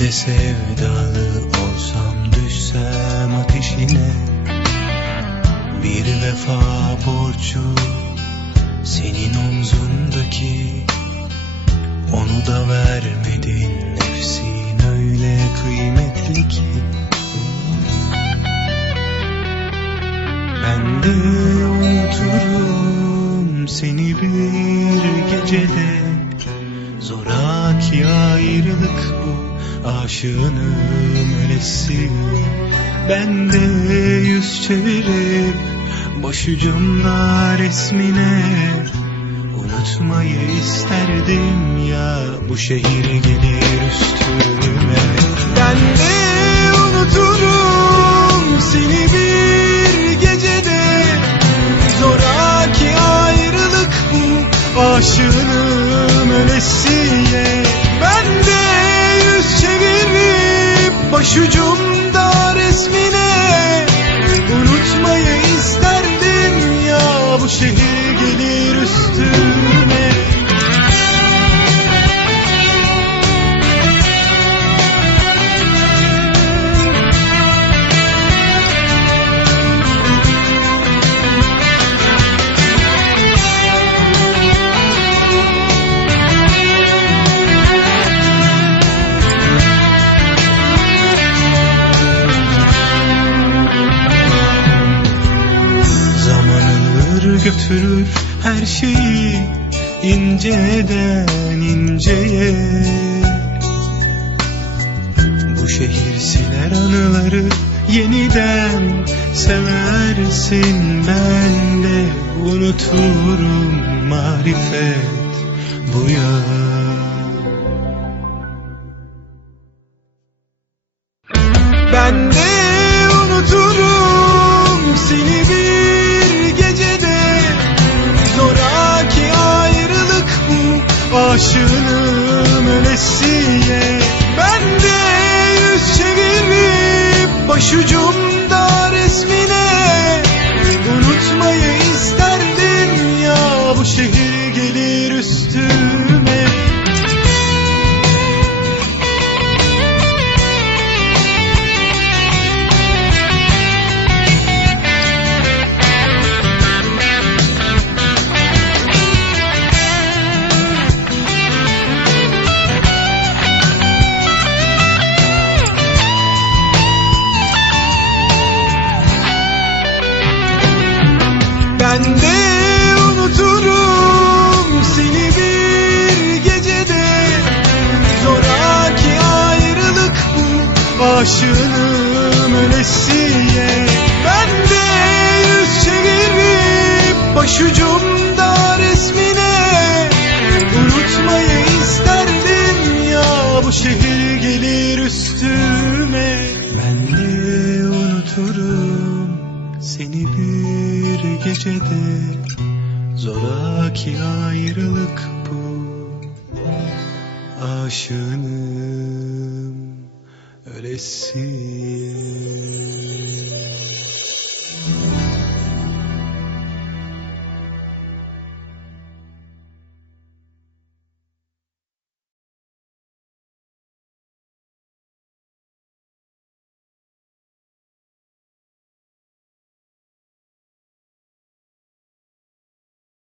de sevdalı olsam düşsem ateşine. Bir vefa borcu senin omzundaki. Onu da vermedin nefsin öyle kıymetli ki. Ben de unuturum seni bir gecede. Zoraki ayrılık bu aşığınım ölesi. Ben de yüz çevirip başucumda resmine Unutmayı isterdim ya. Bu şehir gelir üstüme. Ben de unuturum götürür her şeyi inceden inceye. Bu şehir siler anıları yeniden seversin ben de unuturum marifet bu ya Ben çevirip başucumda Ben de unuturum seni bir gecede. Zoraki ayrılık bu aşığınım ölesiye. Ben de yüz çevirip başucumda resmine. Unutmayı isterdim ya bu şehir gelir üstüme. Ben de unuturum seni bir gecede. Zoraki ayrılık bu Aşığınım ölesiye